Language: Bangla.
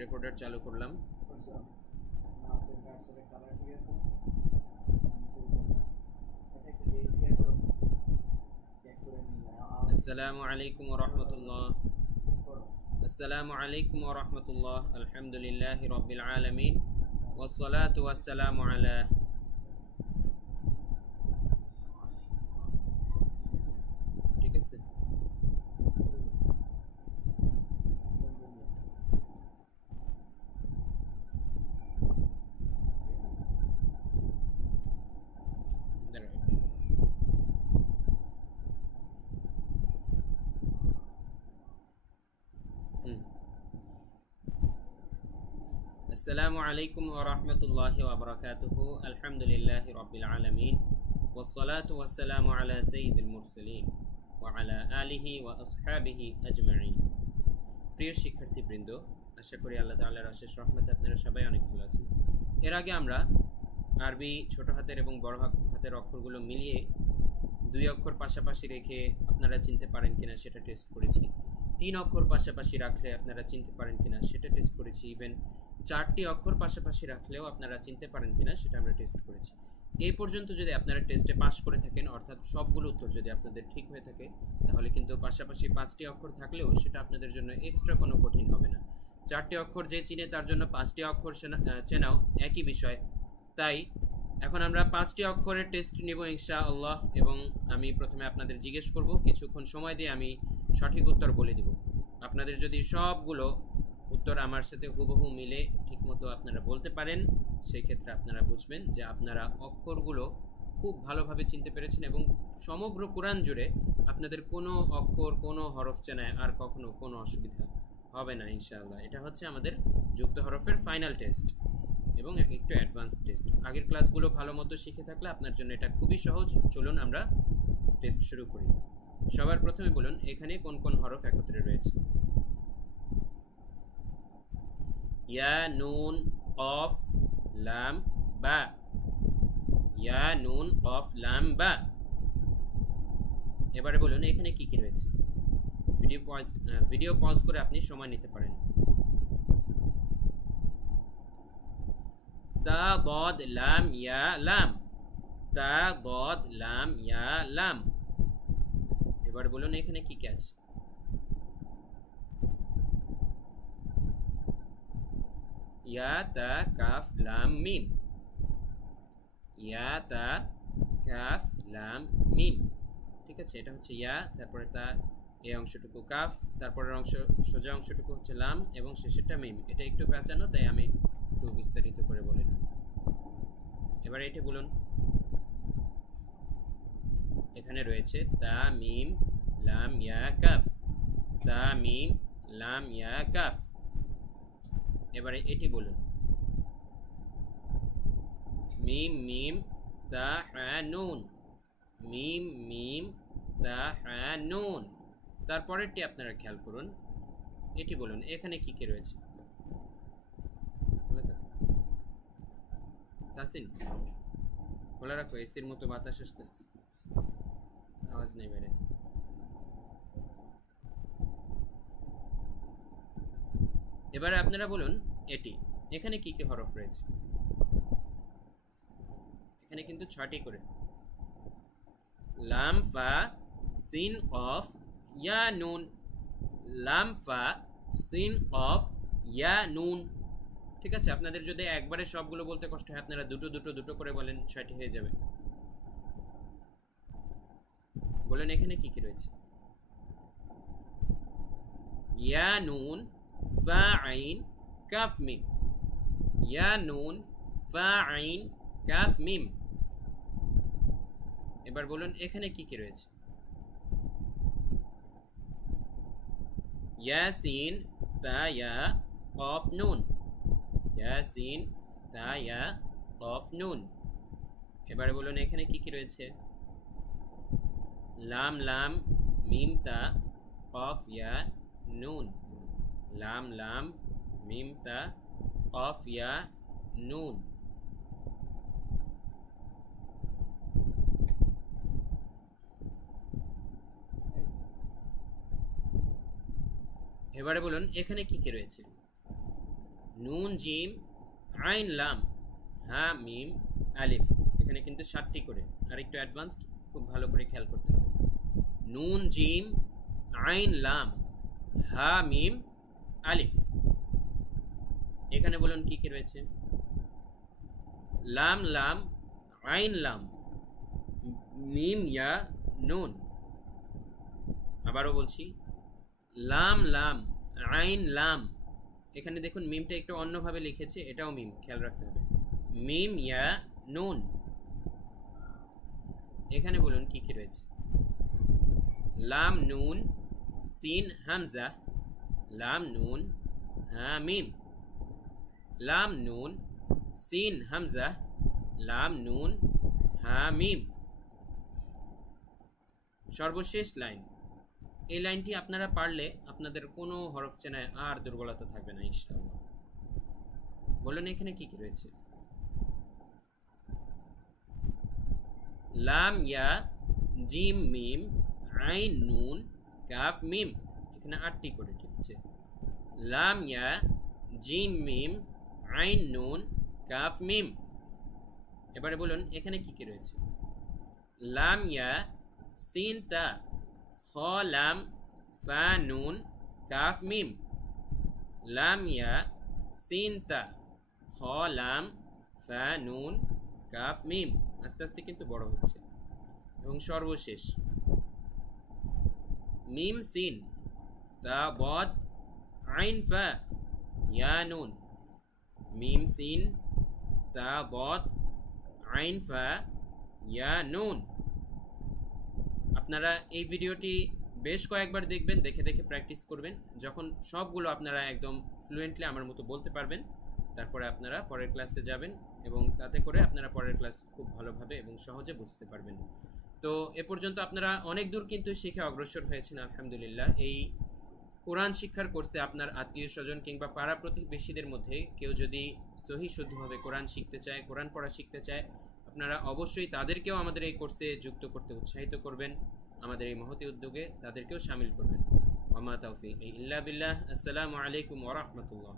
রেকর্ডার চালু করলাম। আসসালামু আলাইকুম ওয়া রাহমাতুল্লাহ। আসসালামু আলাইকুম ওয়া রাহমাতুল্লাহ। আলহামদুলিল্লাহি রাব্বিল আলামিন ওয়াস সালাতু ওয়াস সালামু আলা ঠিক আছে। আসসালামু আলাইকুম ওয়া রাহমাতুল্লাহি ওয়া বারাকাতুহু। আলহামদুলিল্লাহি রাব্বিল আলামিন ওয়াস সালাতু ওয়াস সালামু আলা সাইয়্যিদিল মুরসালিন ওয়া আলা আলিহি ওয়া আসহাবিহি আজমাইন। প্রিয় শিক্ষার্থীবৃন্দ, আশা করি আল্লাহ তাআলার অশেষ রহমতে আপনারা সবাই অনেক ভালো আছেন। এর আগে আমরা আরবি ছোট হাতের এবং বড় হাতের অক্ষরগুলো মিলিয়ে দুই অক্ষর পাশাপাশি রেখে আপনারা চিনতে পারেন কিনা সেটা টেস্ট করেছি। তিন অক্ষর পাশাপাশি রাখলে আপনারা চিনতে পারেন কিনা সেটা টেস্ট করেছি। ইভেন চারটি অক্ষর পাশাপাশি রাখলেও আপনারা চিনতে পারেন কিনা সেটা আমরা টেস্ট করেছি। এই পর্যন্ত যদি আপনারা টেস্টে পাস করে থাকেন, অর্থাৎ সবগুলো উত্তর যদি আপনাদের ঠিক হয়ে থাকে, তাহলে কিন্তু পাশাপাশি পাঁচটি অক্ষর থাকলেও সেটা আপনাদের জন্য এক্সট্রা কোনো কঠিন হবে না। চারটি অক্ষর যে চিনে তার জন্য পাঁচটি অক্ষর চেনাও একই বিষয়। তাই এখন আমরা পাঁচটি অক্ষরের টেস্ট নেব ইনশাআল্লাহ, এবং আমি প্রথমে আপনাদের জিজ্ঞেস করব, কিছুক্ষণ সময় দিয়ে আমি সঠিক উত্তর বলে দিব। আপনাদের যদি সবগুলো উত্তর আমার সাথে হুবহু মিলে ঠিকমতো আপনারা বলতে পারেন, সেই ক্ষেত্রে আপনারা বুঝবেন যে আপনারা অক্ষরগুলো খুব ভালোভাবে চিনতে পেরেছেন এবং সমগ্র কোরআন জুড়ে আপনাদের কোনো অক্ষর কোনো হরফ চেনায় আর কখনো কোনো অসুবিধা হবে না ইনশাআল্লাহ। এটা হচ্ছে আমাদের যুক্ত হরফের ফাইনাল টেস্ট এবং একটু অ্যাডভান্স টেস্ট। আগের ক্লাসগুলো ভালো মতো শিখে থাকলে আপনার জন্য এটা খুবই সহজ। চলুন আমরা টেস্ট শুরু করি। সবার প্রথমে বলুন, এখানে কোন কোন হরফ একত্রে রয়েছে? ইয়া, নুন, কফ, লাম, বা। ইয়া, নুন, কফ, লাম, বা। এবারে বলুন এখানে কি কি রয়েছে। ভিডিও পজ করে আপনি সময় নিতে পারেন। তা, গদ, লাম, ইয়া, লাম। তা, গদ, লাম, ইয়া, লাম। এবার বলুন এখানে কি কি আছে। ইয়া, তা, কাফ, লাম, মিম। ইয়া, তা, কাফ, লাম, মিম। ঠিক আছে, এটা হচ্ছে ইয়া, তারপরে তা, এই অংশটুকু কাফ, তারপরের অংশ সোজা অংশটুকু হচ্ছে লাম এবং শেষেরটা মিম। এটা একটু পেঁচানো, তাই আমি একটু বিস্তারিত করে বলে দিলাম। এবার এটা বলুন, এখানে রয়েছে তা, মিম, লাম, ইয়া, কাফ। তা, মিম, লাম, ইয়া, কাফ। এবারে এটি বলুন, মিম, মিম, তা, হা, নুন। মিম, মিম, তা, হা, নুন। তারপরেরটি আপনারা খেয়াল করুন, এটি বলুন এখানে কি কি রয়েছে। তাসিন, খোলা রাখো, এসির মতো বাতাস আসতেছে, আওয়াজ নেই বেড়ে। এবারে আপনারা বলুন এটি, এখানে কি কি হরফ রয়েছে। এখানে কিন্তু 6টি করে। লাম, ফা, সিন, অফ, ইয়া, নুন। লাম, ফা, সিন, অফ, ইয়া, নুন। ঠিক আছে, আপনাদের যদি একবারে সবগুলো বলতে কষ্ট হয়, আপনারা দুটো দুটো দুটো করে বলেন, 6টি হয়ে যাবে। বলেন এখানে কি কি রয়েছে। ইয়া, নুন, ফা, আইন, কাফ, মিম। ইয়া, নুন, ফা, আইন, কাফ, মিম। এবার বলুন এখানে কি কি রয়েছে। ইয়াসিন, তা, ইয়া, কফ, নুন। ইয়াসিন, তা, ইয়া, কফ, নুন। এবারে বলুন এখানে কি কি রয়েছে। লাম, লাম, মিম, তা, কফ, ইয়া, নুন। লাম, লাম, মিম, তা, কফ, ইয়া, নুন। এবারে বলুন এখানে কি কি রয়েছে। নুন জিম আইন লাম হা মিম আলিফ। এখানে কিন্তু 7টি করে, আর একটু অ্যাডভান্সড, খুব ভালো করে খেয়াল করতে হবে। নুন জিম আইন লাম হা মিম আলিফ। এখানে বলুন কি কি রয়েছে? লাম লাম আইন লাম মিম ইয়া নুন। আবারও বলছি, লাম লাম আইন লাম। এখানে দেখুন মিমটা একটু অন্যভাবে লিখেছে, এটাও মিম, খেয়াল রাখতে হবে। মিম ইয়া নুন। এখানে বলুন কি কি রয়েছে? লাম নুন সিন হামজা লাম নুন হা মিম। লাম নুন সিন হামজা লাম নুন হা মিম। সর্বশেষ লাইন, এই লাইনটি আপনারা পারলে আপনাদের কোনো হরফ চেনায় আর দুর্বলতা থাকবে না ইনশাআল্লাহ। বলুন এখানে কি কি রয়েছে? লাম ইয়া জিম মিম আইন নুন কাফ মিম। এখানে 8টি করে, ঠিক আছে? লাম ইয়া জিম মিম আইন নুন কাফ মিম। এবারে বলুন এখানে কি কি রয়েছে? লাম ইয়া সিন তা খ লাম ফা নুন কাফ মিম। লাম ইয়া সিন তা খ লাম ফা নুন কাফ মিম। আস্তে আস্তে কিন্তু বড় হচ্ছে। এবং সর্বশেষ মিম সিন তা বদ আইন ফা ইয়া নুন। মিম সিন তা বদ আইন ফা ইয়া নুন। আপনারা এই ভিডিওটি বেশ কয়েকবার দেখবেন, দেখে দেখে প্র্যাকটিস করবেন। যখন সবগুলো আপনারা একদম ফ্লুয়েন্টলি আমার মতো বলতে পারবেন, তারপরে আপনারা পরের ক্লাসে যাবেন এবং তাতে করে আপনারা পরের ক্লাস খুব ভালোভাবে এবং সহজে বুঝতে পারবেন। তো এ পর্যন্ত আপনারা অনেক দূর কিন্তু শিখে অগ্রসর হয়েছেন আলহামদুলিল্লাহ। এই কোরআন শিক্ষার কোর্সে আপনার আত্মীয় স্বজন কিংবা পাড়া প্রতিবেশীদের মধ্যে কেউ যদি সহি শুদ্ধভাবে কোরআন শিখতে চায়, কোরআন পড়া শিখতে চায়, আপনারা অবশ্যই তাদেরকেও আমাদের এই কোর্সে যুক্ত করতে উৎসাহিত করবেন। আমাদের এই মহতি উদ্যোগে তাদেরকেও শামিল করবেন। ওয়া মা তাওফীক ইল্লা বিল্লাহ। আসসালামু আলাইকুম ওয়া রাহমাতুল্লাহ।